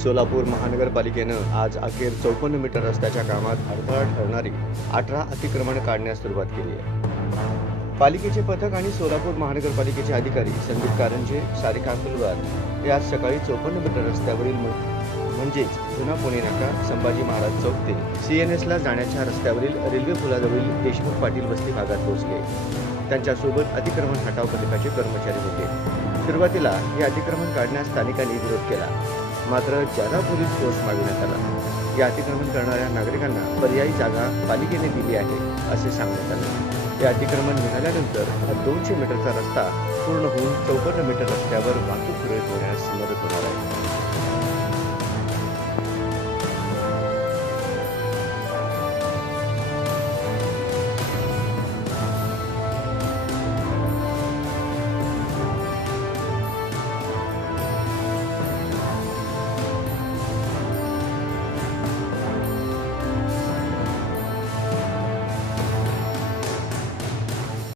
सोलापूर महानगरपालिकेनं आज अखेर चौपन्न मीटर रस्त्याच्या कामात अडथळा ठरणारी अठरा अतिक्रमण काढण्यास सुरुवात केली आहे. पालिकेचे पथक आणि सोलापूर महानगरपालिकेचे अधिकारी संदीप कारंजे सारिक अंकुलवार हे आज सकाळी चौपन्न मीटर रस्त्यावरील म्हणजेच जुना पुणे नाका संभाजी महाराज चौक ते सी एन एसला जाण्याच्या रस्त्यावरील रेल्वे पुलाजवळील देशमुख पाटील वस्ती भागात पोहोचले. त्यांच्यासोबत अतिक्रमण हटाव पथकाचे कर्मचारी होते. सुरुवातीला हे अतिक्रमण काढण्यास स्थानिकांनी विरोध केला. मात्र जादा पोलीस फोर्स मागवण्यात आला. या अतिक्रमण करणाऱ्या नागरिकांना पर्यायी जागा पालिकेने दिली आहे असे सांगण्यात आले. हे अतिक्रमण निघाल्यानंतर हा दोनशे मीटरचा रस्ता पूर्ण होऊन चौपन्न मीटर रस्त्यावर वाहतूक सुरळीत होण्यास मदत होणार आहे.